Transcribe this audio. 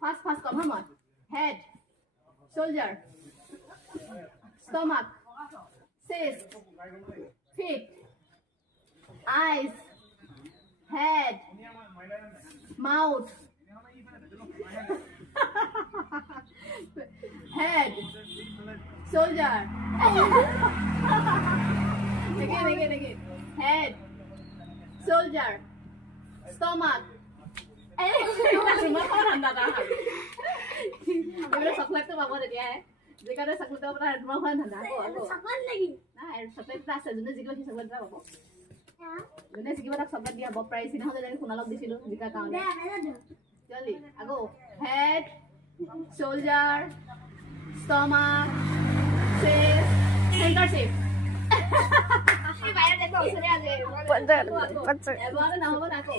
Fast, fast, come on. Head, shoulder, stomach, chest, feet, eyes, head, mouth, head, shoulder. Again. Head, shoulder, stomach. Chocolate to babo dia. Jika ada chocolate to pernah rumah kan anda aku. Chocolate lagi. Nah, chocolate rasa jenis jika si chocolate babo. Jenis jika ada chocolate dia babo price ini hanya dari kunalog di situ jika kau ni. Jali, aku head, shoulder, stomach, chest, center shape. Ini bayar deh bos, ini aja. Betul. Ebar nama pun aku.